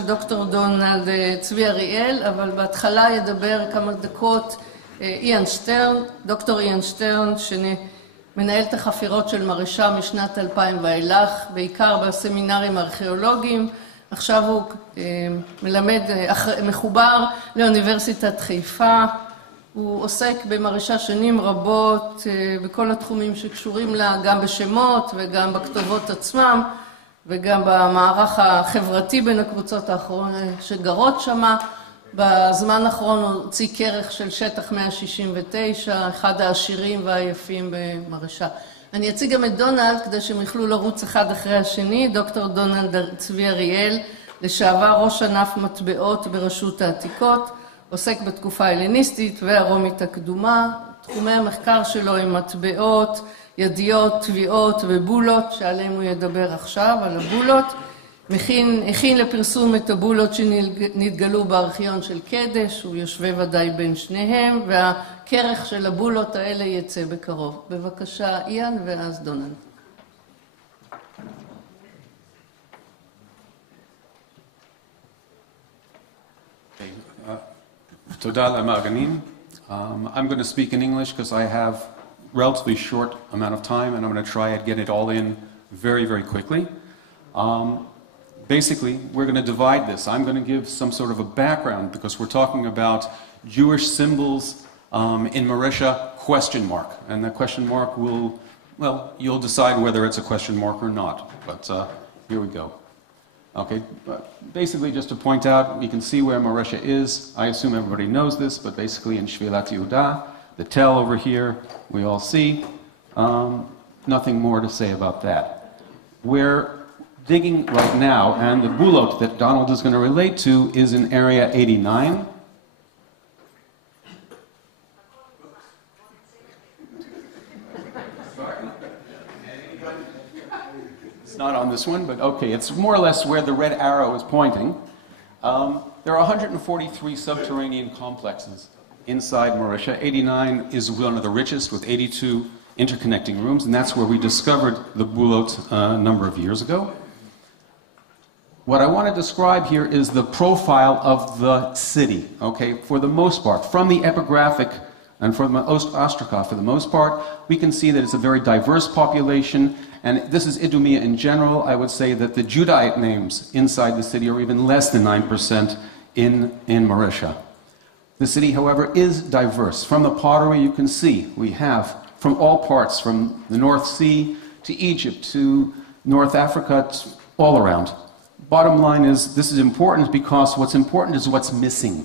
דוקטור דונלד צבי אריאל, אבל בהתחלה ידבר כמה דקות איאן שטרן, דוקטור איאן שטרן, שמנהל את החפירות של מרשה משנת 2000 ואילך, בעיקר בסמינרים הארכיאולוגיים. עכשיו הוא מלמד, מחובר לאוניברסיטת חיפה. הוא עוסק במרשה שנים רבות בכל התחומים שקשורים לה, גם בשמות וגם בכתובות עצמם, וגם במערך החברתי בין הקבוצות האחרונות שגרות שמה. בזמן האחרון הוא הוציא כרך של שטח 169, אחד העשירים והיפים במרשה. אני אציג גם את דונלד כדי שהם יוכלו לרוץ אחד אחרי השני. דוקטור דונלד צבי אריאל, לשעבר ראש ענף מטבעות ברשות העתיקות, עוסק בתקופה ההלניסטית והרומית הקדומה. תחומי המחקר שלו הם מטבעות, ידיות, טביעות ובולות, שעליהם הוא ידבר עכשיו, על הבולות. הכין לפרסום את הבולות שנתגלו בארכיון של קדש, הוא יושווה ודאי בין שניהם, והכרך של הבולות האלה יצא בקרוב. בבקשה, איאן, ואז דונלד. תודה למארגנים. I'm going to speak in English because I have relatively short amount of time, and I'm going to try and get it all in very, very quickly. Basically, we're going to divide this. I'm going to give some sort of a background because we're talking about Jewish symbols in Marisha, question mark. And that question mark will, well, you'll decide whether it's a question mark or not. But here we go. Okay, basically just to point out, you can see where Marisha is. I assume everybody knows this, but basically in Shvilat Yehuda, the tel over here, we all see. Nothing more to say about that. We're digging right now, and the bulot that Donald is going to relate to is in area 89. It's not on this one, but okay, it's more or less where the red arrow is pointing. There are 143 subterranean complexes inside Marisha. 89 is one of the richest with 82 interconnecting rooms, and that's where we discovered the bulot a number of years ago. What I want to describe here is the profile of the city, okay, for the most part. From the epigraphic and from the Ostraka, for the most part, we can see that it's a very diverse population, and this is Idumea in general. I would say that the Judahite names inside the city are even less than 9% in Marisha. The city, however, is diverse. From the pottery, you can see we have from all parts, from the North Sea to Egypt to North Africa, all around. Bottom line is, this is important because what's important is what's missing.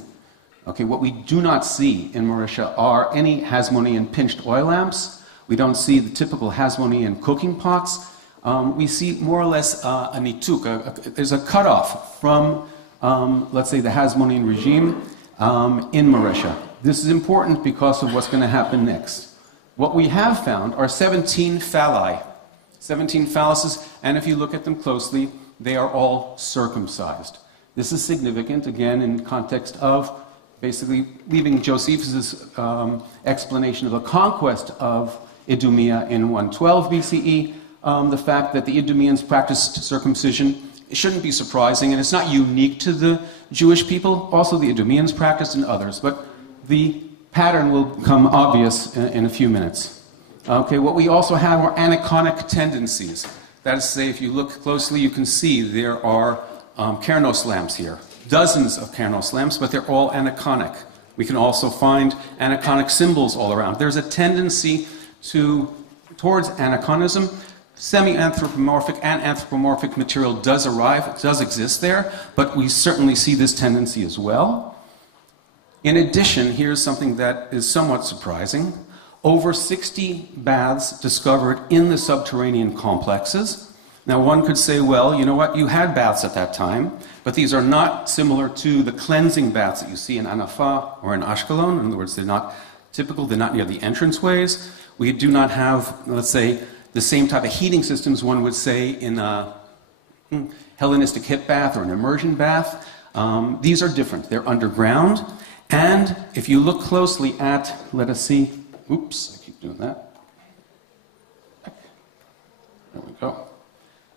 Okay, what we do not see in Marisha are any Hasmonean pinched oil lamps. We don't see the typical Hasmonean cooking pots. We see more or less a nituk. There's a cutoff from, let's say, the Hasmonean regime in Marisha. This is important because of what's going to happen next. What we have found are 17 phalli, 17 phalluses, and if you look at them closely, they are all circumcised. This is significant, again, in context of basically leaving Josephus' explanation of the conquest of Idumea in 112 BCE. The fact that the Idumeans practiced circumcision, it shouldn't be surprising, and it's not unique to the Jewish people. Also, the Idumeans practiced and others, but the pattern will become obvious in a few minutes. Okay, what we also have are aniconic tendencies. That is to say, if you look closely, you can see there are Kernos lamps here. Dozens of Kernos lamps, but they're all aniconic. We can also find aniconic symbols all around. There's a tendency towards aniconism. Semi-anthropomorphic and anthropomorphic material does exist there, but we certainly see this tendency as well. In addition, here's something that is somewhat surprising. Over 60 baths discovered in the subterranean complexes. Now, one could say, well, you know what, you had baths at that time, but these are not similar to the cleansing baths that you see in Anafa or in Ashkelon. In other words, they're not typical, they're not near the entranceways. We do not have, let's say, the same type of heating systems one would say in a Hellenistic hip bath or an immersion bath. These are different. They're underground. And if you look closely at, let us see, oops, I keep doing that. There we go.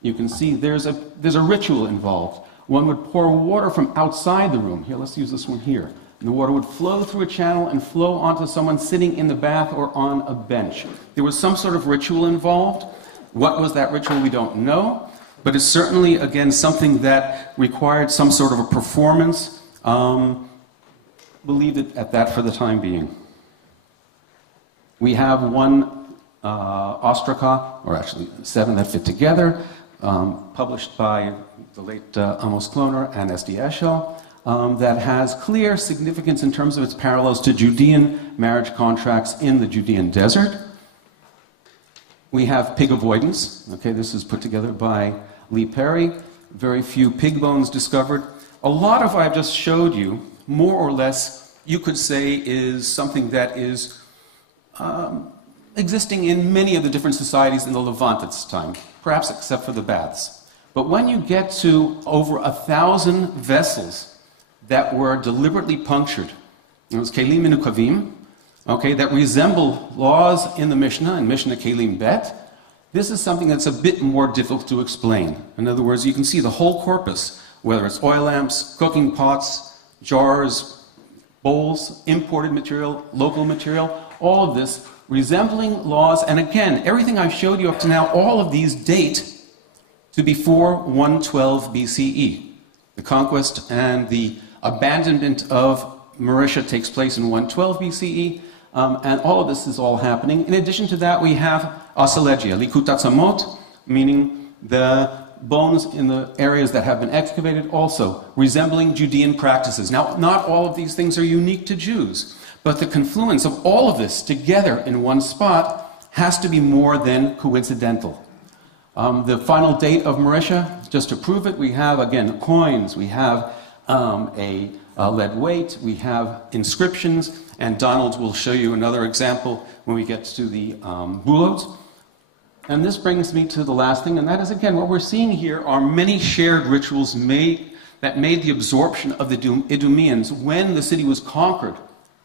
You can see there's a ritual involved. one would pour water from outside the room. Here, let's use this one here. And the water would flow through a channel and flow onto someone sitting in the bath or on a bench. There was some sort of ritual involved. What was that ritual? We don't know. But it's certainly, again, something that required some sort of a performance. Believe it at that for the time being. We have one ostraca, or actually 7 that fit together, published by the late Amos Kloner and S.D. Eshel, that has clear significance in terms of its parallels to Judean marriage contracts in the Judean desert. We have pig avoidance. Okay, this is put together by Lee Perry. Very few pig bones discovered. A lot of what I've just showed you, more or less, you could say is something that is existing in many of the different societies in the Levant at this time, perhaps except for the baths. But when you get to over 1,000 vessels that were deliberately punctured, it was kelim inukavim, okay, that resemble laws in the Mishnah, in Mishnah Kelim Bet, this is something that's a bit more difficult to explain. In other words, you can see the whole corpus, whether it's oil lamps, cooking pots, jars, bowls, imported material, local material, all of this resembling laws. And again, everything I've showed you up to now, all of these date to before 112 BCE. The conquest and the abandonment of Mauritius takes place in 112 BCE, and all of this is all happening. In addition to that, we have oselegia, likutatzamot, meaning the bones in the areas that have been excavated, also resembling Judean practices. Now, not all of these things are unique to Jews, but the confluence of all of this together in one spot has to be more than coincidental. The final date of Mauritius, just to prove it, we have, again, coins, we have a lead weight, we have inscriptions, and Donald will show you another example when we get to the bulots. And this brings me to the last thing, and that is, again, what we're seeing here are many shared rituals that made the absorption of the Idumeans when the city was conquered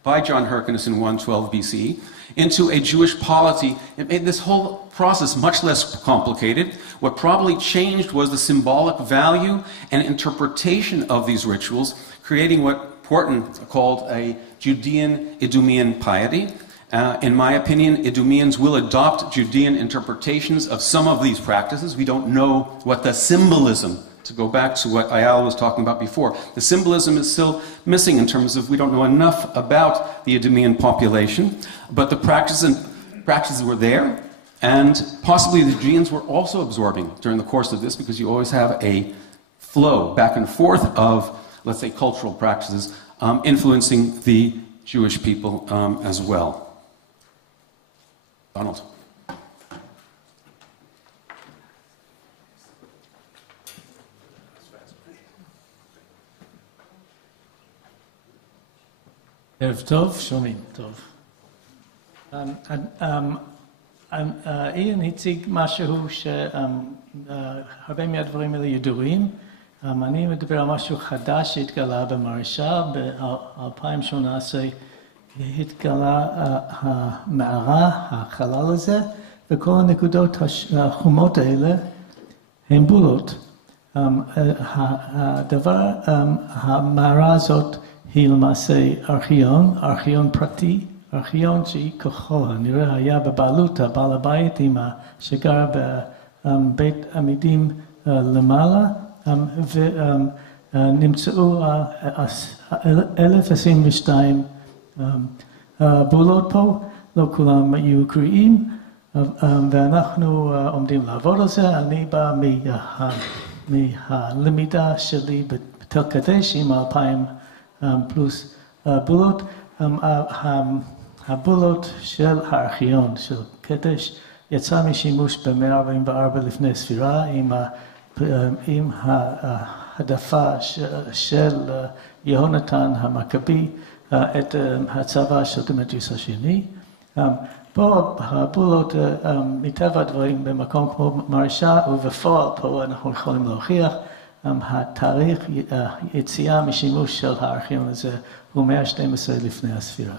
by John Hyrcanus in 112 BCE into a Jewish polity. It made this whole process much less complicated. What probably changed was the symbolic value and interpretation of these rituals, creating what Porton called a Judean Idumean piety. In my opinion, Idumeans will adopt Judean interpretations of some of these practices. We don't know what the symbolism, to go back to what Aayal was talking about before, the symbolism is still missing in terms of we don't know enough about the Idumean population, but the practices were there, and possibly the Judeans were also absorbing during the course of this, because you always have a flow back and forth of, let's say, cultural practices influencing the Jewish people as well. Donald. ערב טוב, שומעים טוב. איאן הציג משהו שהרבה מהדברים האלה ידועים. אני מדבר על משהו חדש שהתגלה במרשה. ב-2018 התגלה המערה, החלל הזה, וכל הנקודות החומות האלה הן בולות. המערה הזאת היא למעשה ארכיון פרטי, ארכיון שכוחו הנראה היה בבעלות הבעל הבית שגר בבית עמידים למעלה, ונמצאו 1,022 בולות פה, לא כולם היו קריאים, ואנחנו עומדים לעבוד על זה. אני בא מהלמידה שלי בתל קדש עם 2,000 פלוס בולות. הבולות של הארכיון, של קדש, יצא משימוש ב-144 לפני ספירה עם ההעדפה של יהונתן המכבי את הצבא של דמיטריוס השני. פה הבולות מטבע הדברים במקום כמו מרשה, ובפועל פה אנחנו יכולים להוכיח התאריך יציאה משימוש של הארכיון הזה הוא 112 לפני הספירה.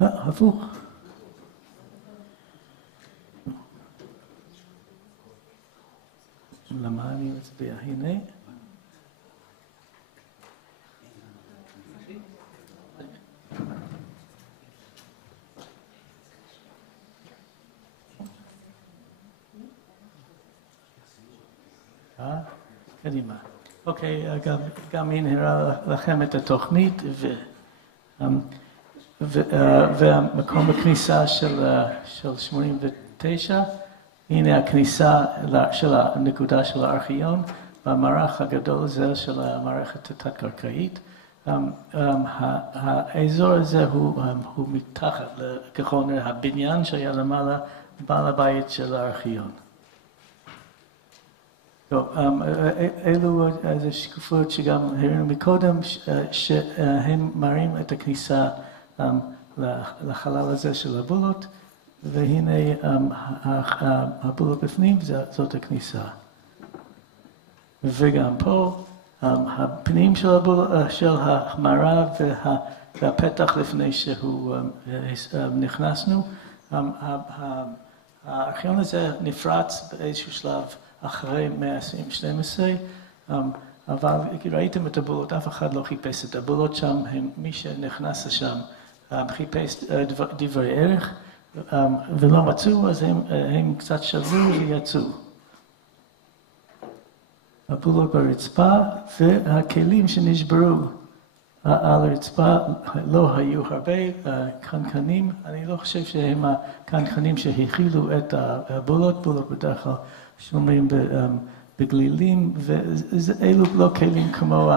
הפוך. למה אני מצביע? הנה. קדימה. אוקיי, גם הנה לכם את התוכנית והמקום הכניסה של 89. הנה הכניסה של הנקודה של הארכיון, והמערך הגדול הזה של המערכת התת-קרקעית. האזור הזה הוא מתחת, ככל נראה, הבניין שהיה למעלה, בעל הבית של הארכיון. טוב, אלו איזה שקופות שגם הראינו מקודם, שהם מראים את הכניסה לחלל הזה של הבולות, והנה הבולות בפנים, זאת הכניסה. וגם פה, הפנים של המערב והפתח לפני שהוא נכנסנו, הארכיון הזה נפרץ באיזשהו שלב אחרי 112, אבל ראיתם את הבולות, אף אחד לא חיפש את הבולות שם, מי שנכנס לשם חיפש דברי ערך, ולא מצאו, אז הם קצת שברו ויצאו. הבולות ברצפה, והכלים שנשברו על הרצפה לא היו הרבה קנקנים, אני לא חושב שהם הקנקנים שהכילו את הבולות, בולות בדרך כלל שומרים בגלילים, ואלו לא כלים כמו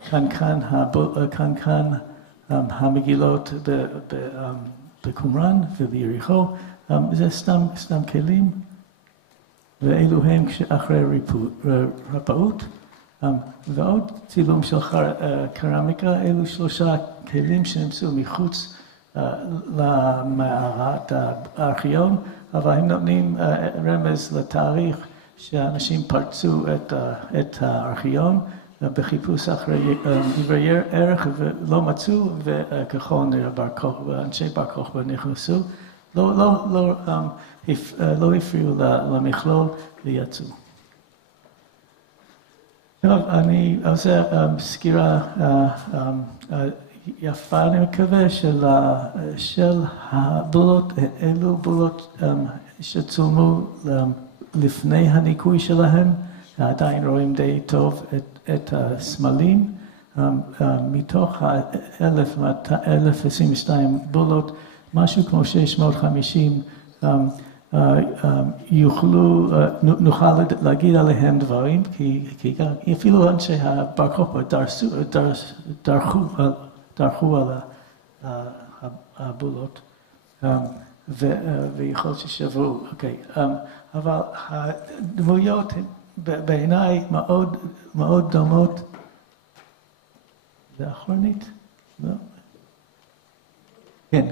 הקנקן המגילות בקומראן וביריחו, זה סתם כלים, ואלו הם אחרי רפאות, ועוד צילום של קרמיקה, אלו 3 כלים שנמצאו מחוץ למערת הארכיון, אבל הם נותנים רמז לתאריך שאנשים פרצו את הארכיון בחיפוש אחרי דברי ערך ולא מצאו, וככל נראה אנשי בר כוכבא נכנסו, לא הפריעו למכלול ויצאו. טוב, אני עושה סקירה יפה, אני מקווה, של הבולות, אלו בולות שצולמו לפני הניקוי שלהם, עדיין רואים די טוב את הסמלים, מתוך 1022 בולות, משהו כמו 650 נוכל להגיד עליהם דברים, כי אפילו אנשי בר כוכבא דרכו על הבולות, ויכול להיות ששברו, אוקיי. אבל הדמויות בעיניי מאוד דומות. זה אחרונית? לא? כן.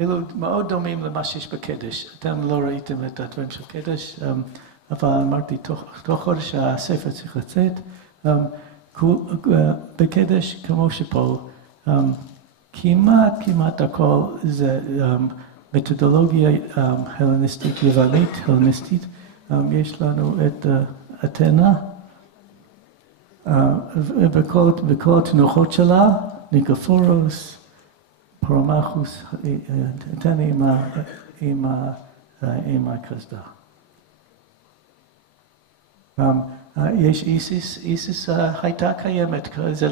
אלו מאוד דומים למה שיש בקדש. אתם לא ראיתם את הדברים של קדש, אבל אמרתי, תוך חודש הספר צריך לצאת. בקדש, כמו שפה, כמעט הכל זה מתודולוגיה הלניסטית, יוונית, הלניסטית. יש לנו את אתנה, ובכל התנוחות שלה, ניקופורוס, פרומחוס, אתנה עם הקסדה. יש איסיס הייתה קיימת, זה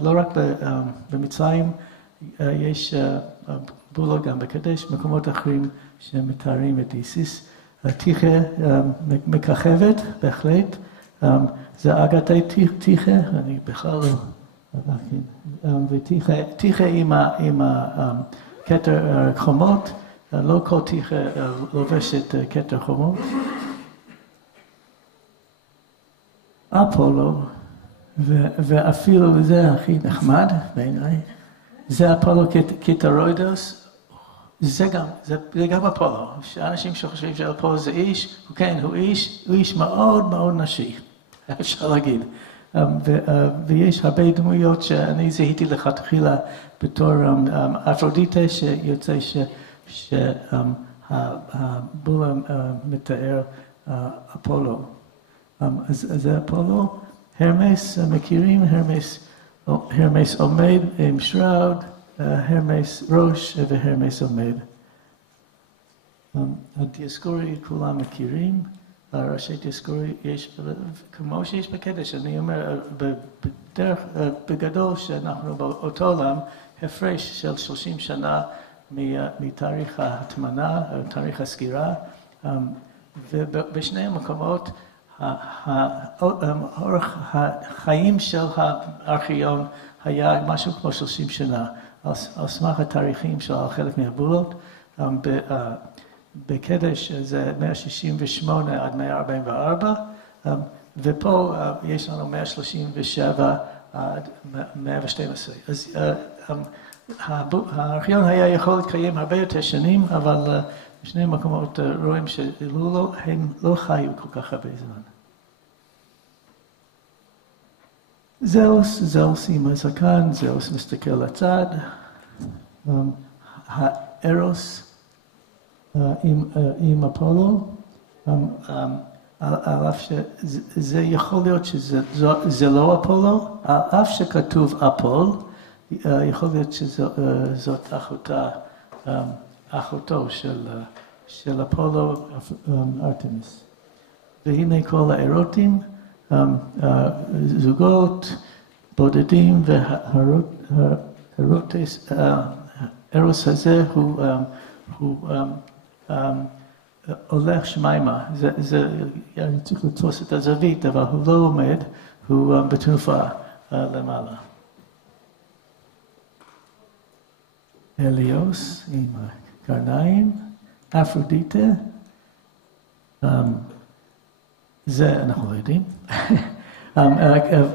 לא רק במצרים, יש בולה גם בקדש, מקומות אחרים שמתארים את איסיס. תיכה מככבת, בהחלט, זה אגתי תיכה, אני בכלל לא, ותיכה עם כתר חומות, לא כל תיכה לובשת כתר חומות. אפולו, ואפילו זה הכי נחמד בעיניי, זה אפולו קיטרוידוס, זה גם אפולו, שאנשים שחושבים שאפולו זה איש, כן, הוא איש מאוד מאוד נשי, אפשר להגיד. ויש הרבה דמויות שאני זיהיתי לכתחילה בתור אפרודיטה, שיוצא שהבולה מתאר אפולו. אז זה אפולו, הרמס, מכירים, הרמס עומד עם שרווד, הרמס ראש והרמס עומד. הדיאסקורי כולם מכירים, ראשי דיאסקורי יש, כמו שיש בקדש, אני אומר, בדרך, בגדול שאנחנו באותו עולם, הפרש של 30 שנה מתאריך ההטמנה, תאריך הסגירה, ובשני המקומות, אורך החיים של הארכיון היה משהו כמו 30 שנה, על סמך התאריכים של חלק מהבולות, בקדש זה 168 עד 144, ופה יש לנו 137 עד 112. אז הארכיון היה יכול להתקיים הרבה יותר שנים, אבל בשני מקומות רואים שהם לא חיו כל כך הרבה זמן. זאוס עם הזקן, זאוס מסתכל לצד, הארוס עם אפולו, על אף שזה יכול להיות שזה לא אפולו, על אף שכתוב אפול, יכול להיות שזאת אחותו של אפולו ארתמיס. והנה כל האירוטים, זוגות, בודדים והאירוטס, הארוס הזה הוא הולך שמיימה, אני צריך לתפוס את הזווית, אבל הוא לא עומד, הוא בתנופה למעלה. אליוס עם הקרניים, אפרודיטה, זה אנחנו לא יודעים,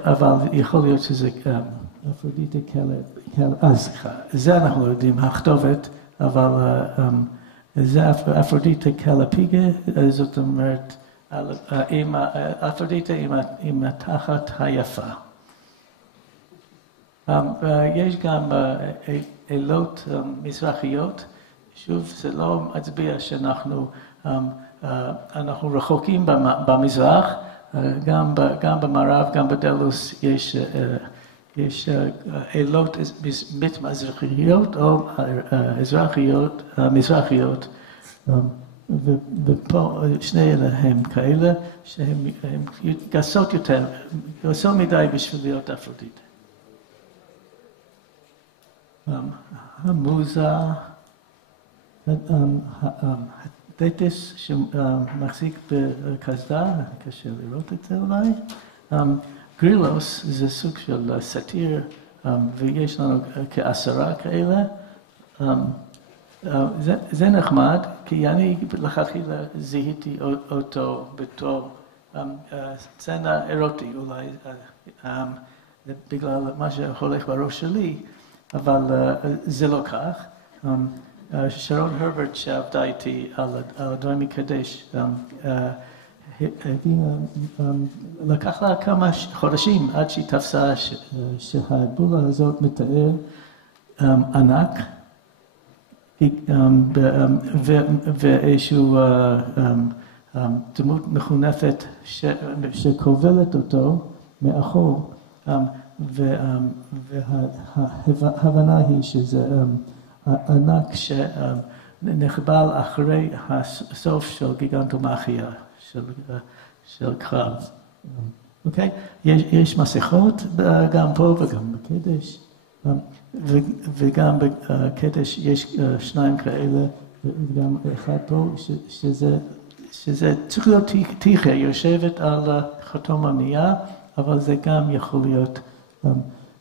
אבל יכול להיות שזה אפרודיטה סליחה, זה אנחנו לא יודעים, הכתובת, אבל זה אפרודיטה קלפיגה, זאת אומרת, אפרודיטה עם התחת היפה. יש גם אלות מזרחיות, שוב זה לא מצביע שאנחנו רחוקים במזרח, גם במערב, גם בדלוס יש אלות מזרחיות או מזרחיות, ופה שני אלה הם כאלה שהן גסות יותר, גסות מדי בשביל להיות אפרודיטה. המוזה, הטטס שמחזיק בקסדה, קשה לראות את זה אולי. גרילוס זה סוג של סאטיר, ויש לנו כ10 כאלה. זה נחמד, כי אני לכתחילה זיהיתי אותו בתור סצנה אירוטי, אולי בגלל מה שהולך בראש שלי, אבל זה לא כך. שרון הרברט שעבדה איתי על הדברים מקדש, לקח לה כמה חודשים עד שהיא תפסה שהבולה הזאת מתאר ענק, ואיזשהו דמות מחונפת שכובלת אותו מאחור, וההבנה היא שזה ענק שנחבל אחרי הסוף של גיגנטומחיה, של קרב. אוקיי? יש מסכות גם פה וגם בקדש, וגם בקדש יש 2 כאלה, וגם אחד פה, שזה צריך להיות תיכה, יושבת על חתום המייה, אבל זה גם יכול להיות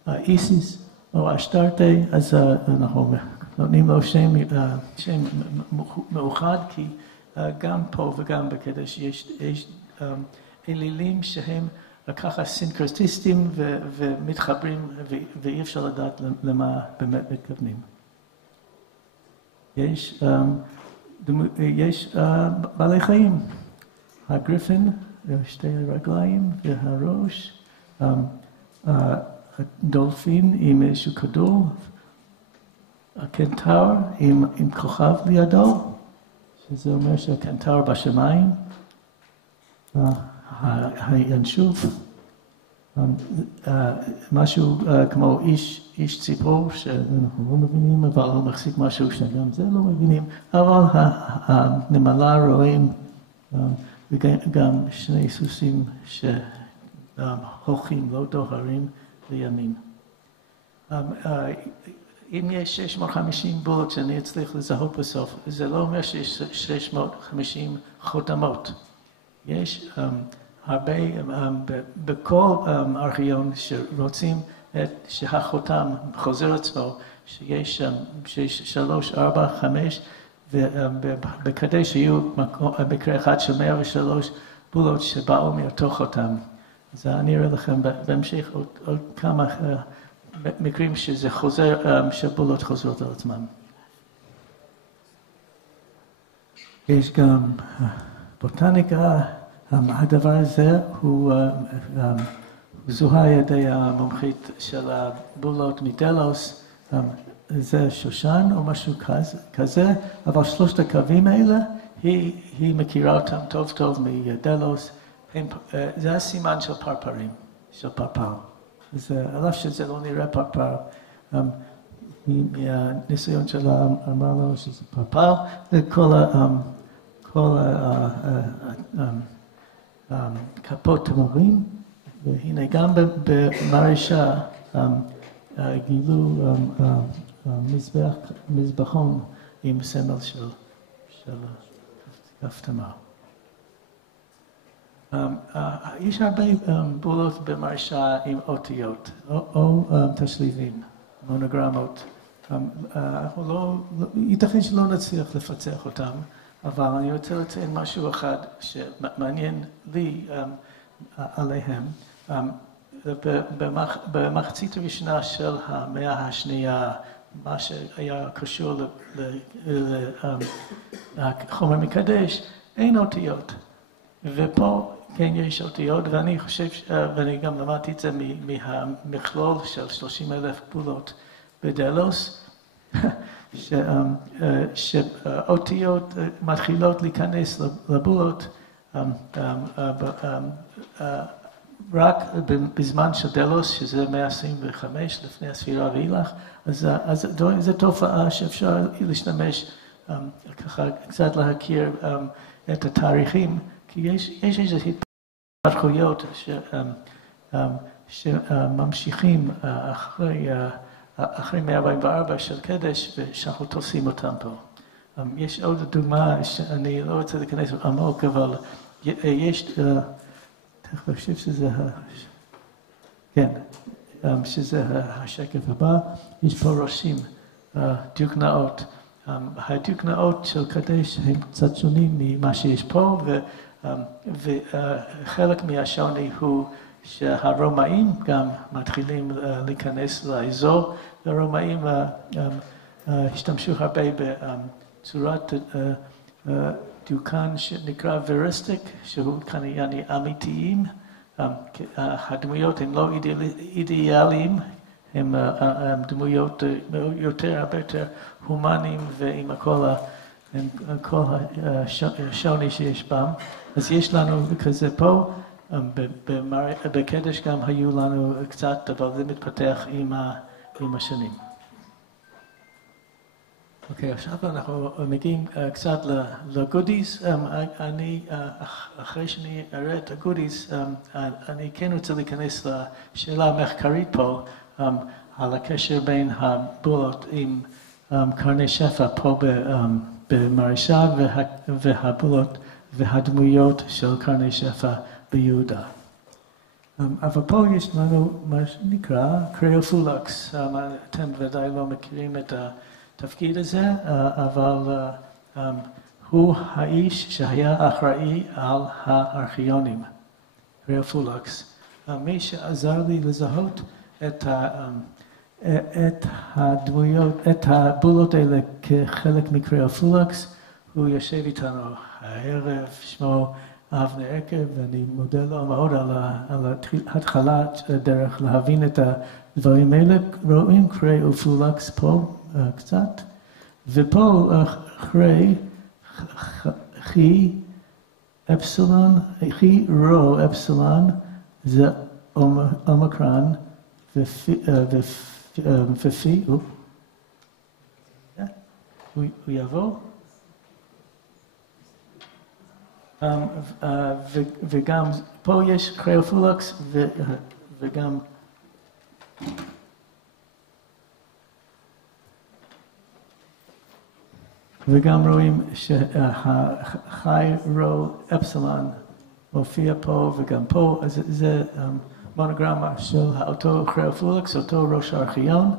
איסיס או אשטרטה, אז אנחנו נותנים לו שם מאוחד, כי גם פה וגם בקדש יש אלילים שהם ככה סינקרטיסטים ומתחברים, ואי אפשר לדעת למה באמת מתכוונים. יש בעלי חיים, הגריפין, 2 רגליים והראש, הדולפין עם איזשהו כדור, הקנטר עם כוכב לידו, שזה אומר שהקנטר בשמיים, הינשוף, משהו כמו איש ציפור, שאנחנו לא מבינים, אבל הוא מחזיק משהו שגם זה לא מבינים, אבל הנמלה רואים וגם שני סוסים שהולכים, לא דוהרים לימין. אם יש 650 בולות שאני אצליח לזהות בסוף, זה לא אומר שיש 650 חותמות. יש הרבה, בכל ארכיון שרוצים שהחותם חוזר עצמו, שיש 3, 4, 5, ובכדי שיהיו מקרה אחד של 103 בולות שבאו מאותו חותם. אז אני אראה לכם בהמשך עוד כמה מקרים שזה חוזר, שבולות חוזרות על עצמם. יש גם בוטניקה, הדבר הזה הוא זוהה על ידי המומחית של הבולות מדלוס, זה שושן או משהו כזה, אבל שלושת הקווים האלה, היא מכירה אותם טוב טוב מדלוס, זה הסימן של פרפרים, של פרפר. על אף שזה לא נראה פרפר, מהניסיון שלה אמר לנו שזה פרפר, כל כפות תמורים, והנה גם במרשה גילו מזבחון עם סמל של כף תמר. יש הרבה בולות במרשה עם אותיות, או תשליבים, מונוגרמות. ייתכן שלא נצליח לפצח אותם, אבל אני רוצה לציין משהו אחד שמעניין לי עליהם. במחצית הראשונה של המאה השנייה, מה שהיה קשור לחומר מקדש, אין אותיות. ופה כן יש אותיות, ואני חושב, ואני גם למדתי את זה מהמכלול של 30,000 בולות בדלוס, שאותיות מתחילות להיכנס לבולות רק בזמן של דלוס, שזה 125 לפני הספירה ואילך, אז זו תופעה שאפשר להשתמש, ככה קצת להכיר את התאריכים, כי יש איזה התפתחויות שממשיכים אחרי 144 של קדש, ושאנחנו תופסים אותם פה. יש עוד דוגמה שאני לא רוצה להיכנס עמוק, אבל יש, תכף חושב שזה, כן, שזה השקף הבא, יש פה ראשים, דיוקנאות. הדיוקנאות של קדש הם קצת שונים ממה שיש פה, וחלק מהשוני הוא שהרומאים גם מתחילים להיכנס לאזור, והרומאים השתמשו הרבה בצורת דיוקן שנקרא וריסטיק, שהוא כנראה אמיתיים. הדמויות הן לא אידיאליים, הם דמויות הרבה יותר הומניים ועם כל השוני שיש בהם. אז יש לנו כזה פה, בקדש גם היו לנו קצת, אבל זה מתפתח עם השנים. אוקיי, עכשיו אנחנו מגיעים קצת לגודיס. אחרי שאני אראה את הגודיס, אני כן רוצה להיכנס לשאלה המחקרית פה, על הקשר בין הבולות עם קרני שפע פה במרשה והבולות והדמויות של קרני שפע ביהודה. אבל פה יש לנו מה שנקרא קריאופולקס. אתם ודאי לא מכירים את התפקיד הזה, אבל הוא האיש שהיה אחראי על הארכיונים, קריאופולקס. מי שעזר לי לזהות את הדמויות, את הבולות האלה כחלק מקריאופולקס, הוא יושב איתנו הערב, שמו אבנר עקב, ואני מודה לו מאוד על התחלת דרך להבין את הדברים האלה. רואים קריאופולקס פה, קצת, ופה אחרי חי אפסילון, חי רו אפסילון, זה אומיקרון, ופי, הוא יבוא, וגם פה יש קריאופולקס וגם רואים שהחי רו אפסילון מופיע פה וגם פה, אז זה מונוגרמה של אותו קריאופולקס, אותו ראש הארכיון,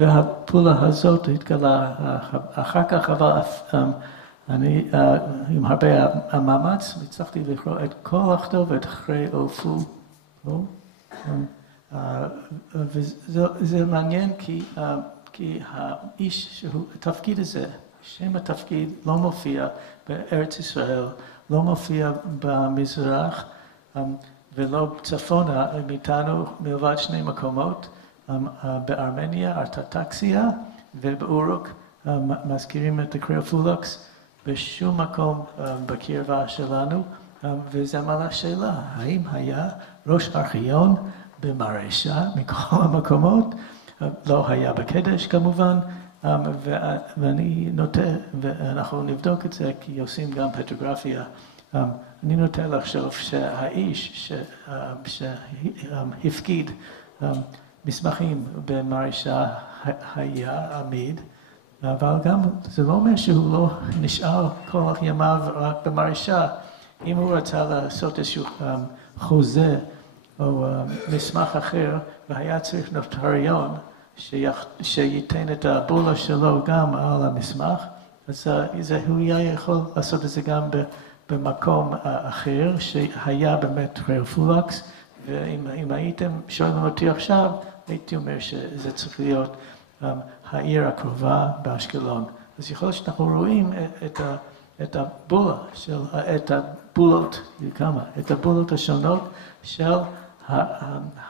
והפעולה הזאת התגלה אחר כך, אבל אני עם הרבה מאמץ הצלחתי לקרוא את כל הכתובת אחרי אופו, וזה מעניין כי האיש שהוא, התפקיד הזה, שם התפקיד לא מופיע בארץ ישראל, לא מופיע במזרח ולא צפונה מאיתנו מלבד שני מקומות, בארמניה, ארטטקסיה ובאורוק, מזכירים את הקריאופולקס, בשום מקום בקרבה שלנו, וזה מעלה שאלה, האם היה ראש ארכיון במרשה מכל המקומות? לא היה בחדש כמובן, ואני נוטה, ואנחנו נבדוק את זה כי עושים גם פטוגרפיה, אני נוטה לחשוב שהאיש שהפקיד מסמכים במרשה היה עמיד, אבל גם זה לא אומר שהוא לא נשאר כל ימיו רק במרשה. אם הוא רצה לעשות איזשהו חוזה או מסמך אחר, והיה צריך נוטריון שייתן את הבולה שלו גם על המסמך, אז הוא היה יכול לעשות את זה גם במקום אחר, שהיה באמת קריאופולקס, ואם הייתם שואלים אותי עכשיו, הייתי אומר שזה צריך להיות העיר הקרובה באשקלון. אז יכול להיות שאנחנו רואים את הבולה, את הבולות, את הבולות השונות של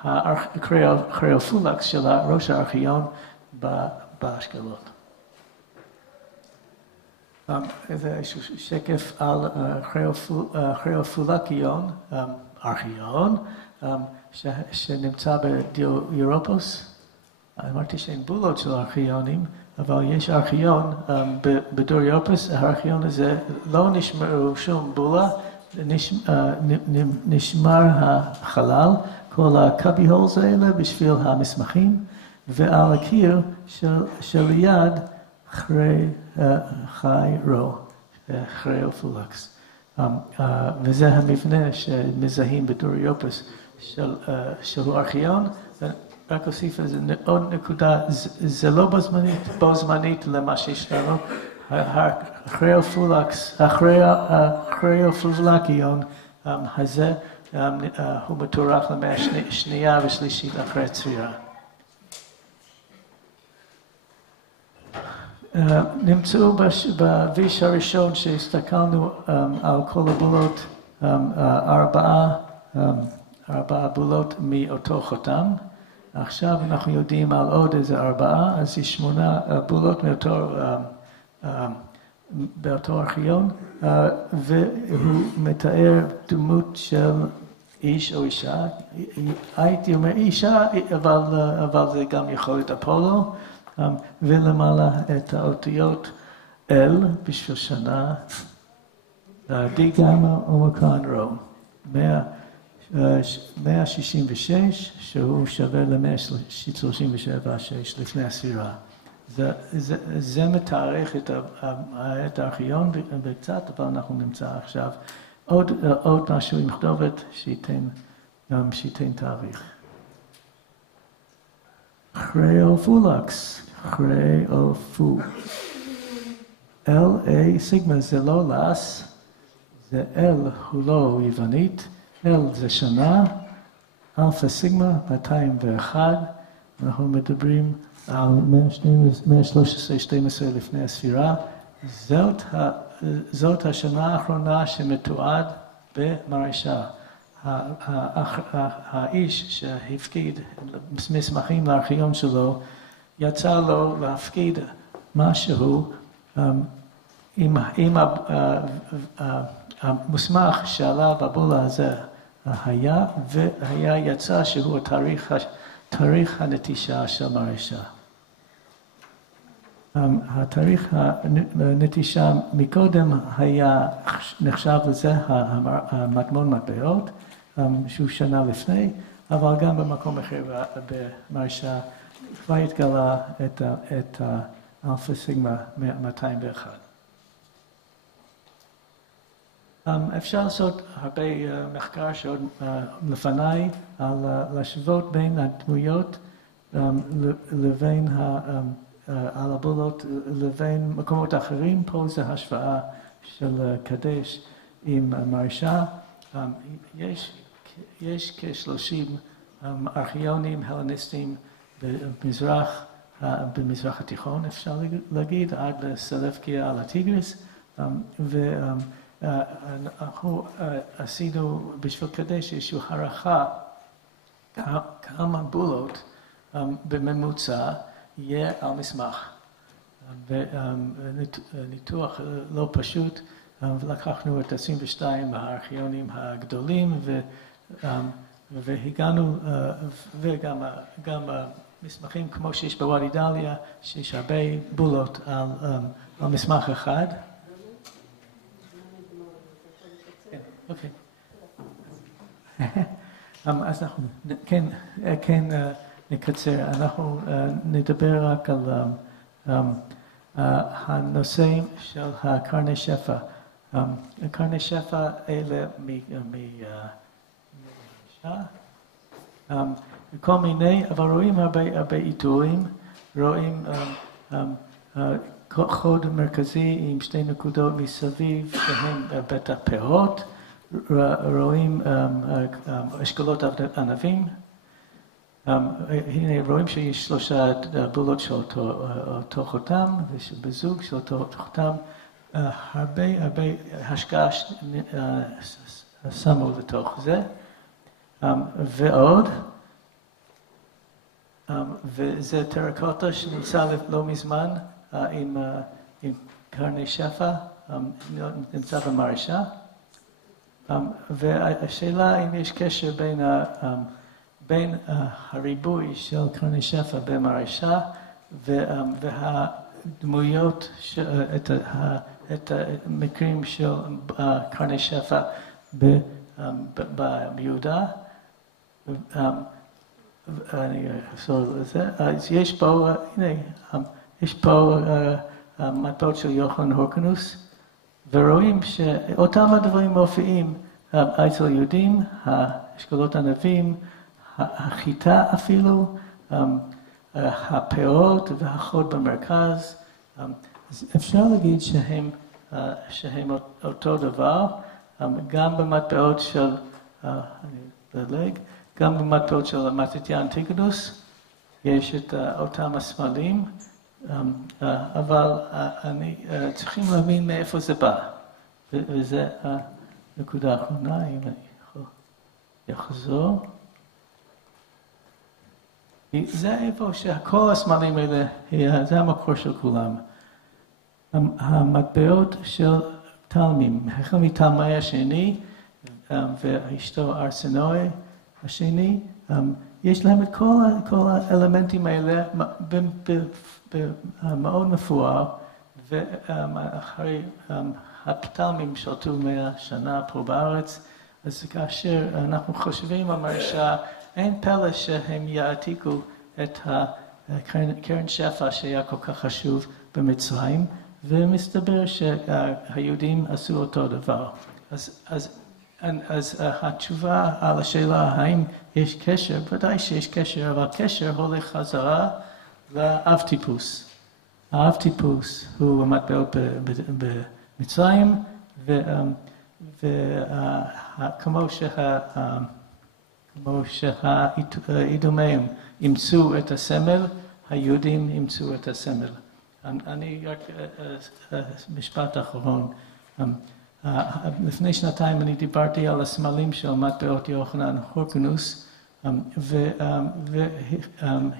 הקריאופולקס של ראש הארכיון באשקלון. זה שקף על קריאופולקיון, ארכיון, שנמצא בדיורופוס. אמרתי שאין בולות של ארכיונים, אבל יש ארכיון בדיורופוס, הארכיון הזה לא נשמרו שום בולה, נשמר החלל, כל הקאבי הולס האלה בשביל המסמכים, ועל הקיר של יד חי רו, קריאופולקס. וזה המבנה שמזהים בדיורופוס של ארכיון. רק אוסיף איזה עוד נקודה, זה לא בו זמנית למה שיש לנו, הקריאופולקיון הזה הוא מתוארך למאה שנייה ושלישית אחרי הצבירה. נמצאו בוויש הראשון שהסתכלנו על כל הבולות, ארבעה בולות מאותו חותם. עכשיו אנחנו יודעים על עוד איזה 4, אז יש 8 בולות באותו ארכיון, והוא מתאר דמות של איש או אישה. הייתי אומר אישה, אבל זה גם יכול להיות אפולו, ולמעלה את האותיות אל בשביל שנה, די גמא אומיקרון רו, 166, שהוא שווה ל-137 שיש לפני הספירה. זה מתארך את הארכיון בקצת, אבל אנחנו נמצא עכשיו עוד משהו עם כתובת שייתן תאריך. קריאופולקס, קריאופו. L-A סיגמה זה לא לס, זה L הוא לא יוונית, L זה שנה, אלפא סיגמה 201, אנחנו מדברים על 113-12 לפני הספירה, זאת השנה האחרונה שמתועד במרשה. האיש שהפקיד מסמכים לארכיון שלו, יצא לו להפקיד משהו עם המוסמך שעליו הבולה הזה היה, יצא שהוא תאריך הנטישה של מרשה. התאריך הנטישה מקודם היה נחשב לזה המטמון מטבעות, שהוא שנה לפני, אבל גם במקום אחר במרשה כבר התגלה את אלפא סיגמה 201. אפשר לעשות הרבה מחקר שעוד לפניי על להשוות בין הדמויות לבין על הבולות לבין מקומות אחרים. פה זה השוואה של קדש עם מרשה. יש כ-30 ארכיונים הלניסטיים במזרח התיכון, אפשר להגיד, עד לסלבקיה על הטיגריס, ואנחנו עשינו בשביל קדש איזושהי הערכה כמה בולות בממוצע יהיה על מסמך. וניתוח לא פשוט, ולקחנו את 22 הארכיונים הגדולים והגענו, וגם מסמכים כמו שיש בוואדי דליה, שיש הרבה בולות על מסמך אחד. אוקיי. אז אנחנו כן נקצר, אנחנו נדבר רק על הנושא של הקרני שפע. קרני שפע אלה כל מיני, אבל רואים הרבה איתורים, רואים חוד מרכזי עם שתי נקודות מסביב שהן בית הפירות, רואים אשכולות ענבים, הנה רואים שיש 3 בולות של אותו חותם, ובזוג של אותו חותם, הרבה השקעה שמו לתוך זה, ועוד, וזה טרקוטה שנמצא לא מזמן עם קרני שפע, נמצא במרשה, והשאלה אם יש קשר בין הריבוי של קרני שפע במרשה והדמויות, את המקרים של קרני שפע ביהודה. אני אחזור לזה. אז יש פה, הנה, יש פה מטבעות של יוחנן הורקנוס, ורואים שאותם הדברים מופיעים אצל היהודים, האשכולות ענבים, החיטה אפילו, הפירות והחוד במרכז. אפשר להגיד שהם אותו דבר, גם במטבעות של, גם במטבעות של מתתיהו אנטיגונוס, יש את אותם הסמלים, אבל צריכים להבין מאיפה זה בא. וזו הנקודה האחרונה, אם אני יכול לחזור. זה איפה שכל הסמלים האלה, זה המקור של כולם. המטבעות של תלמים, החל מתלמי השני, ואשתו ארסנוי השני, יש להם את כל האלמנטים האלה מאוד מפואר, ואחרי התלמים שלטו 100 שנה פה בארץ, אז כאשר אנחנו חושבים על מרשה, אין פלא שהם יעתיקו את קרן שפע שהיה כל כך חשוב במצרים, ומסתבר שהיהודים עשו אותו דבר. אז התשובה על השאלה האם יש קשר, ודאי שיש קשר, אבל קשר הולך חזרה לאב טיפוס. האב טיפוס הוא המטבעות במצרים, וכמו שהאידומאים אימצו את הסמל, היהודים אימצו את הסמל. אני רק משפט אחרון. לפני שנתיים אני דיברתי על הסמלים של מטבעות יוחנן הורקנוס,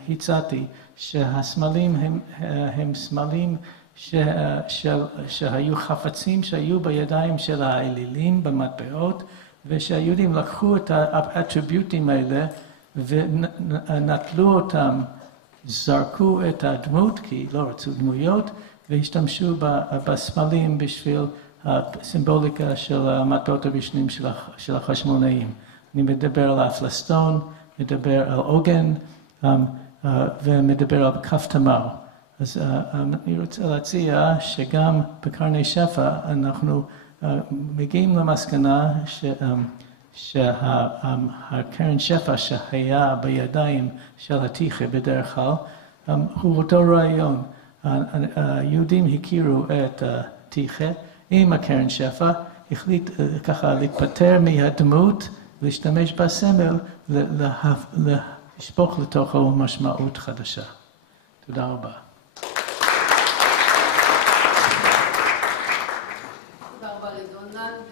והצעתי שהסמלים הם סמלים שהיו חפצים שהיו בידיים של האלילים במטבעות, ושהיהודים לקחו את האטריביוטים האלה ונטלו אותם, זרקו את הדמות כי לא רצו דמויות, והשתמשו בסמלים בשביל הסימבוליקה של המטבעות הראשונים של החשמונאים. אני מדבר על האפלסטון, מדבר על עוגן ומדבר על כף תמר. אז אני רוצה להציע שגם בקרני שפע אנחנו מגיעים למסקנה שהקרן שפע שהיה בידיים של התיכה בדרך כלל הוא אותו רעיון. היהודים הכירו את התיכה עם הקרן שפע, החליט ככה להתפטר מהדמות, להשתמש בסמל, לשפוך לתוכו משמעות חדשה. תודה רבה. תודה רבה לדונלד,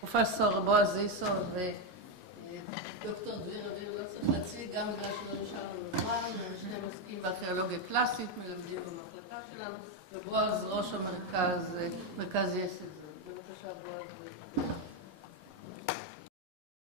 פרופסור בועז זיסו ודוקטור דביר אוויר לא צריך להציג, גם בגלל שלא נשאר לנו זמן, שניהם עוסקים בארכיאולוגיה קלאסית, מלמדים במחלקה שלנו, ובועז ראש המרכז, מרכז יסלזון. בבקשה בועז.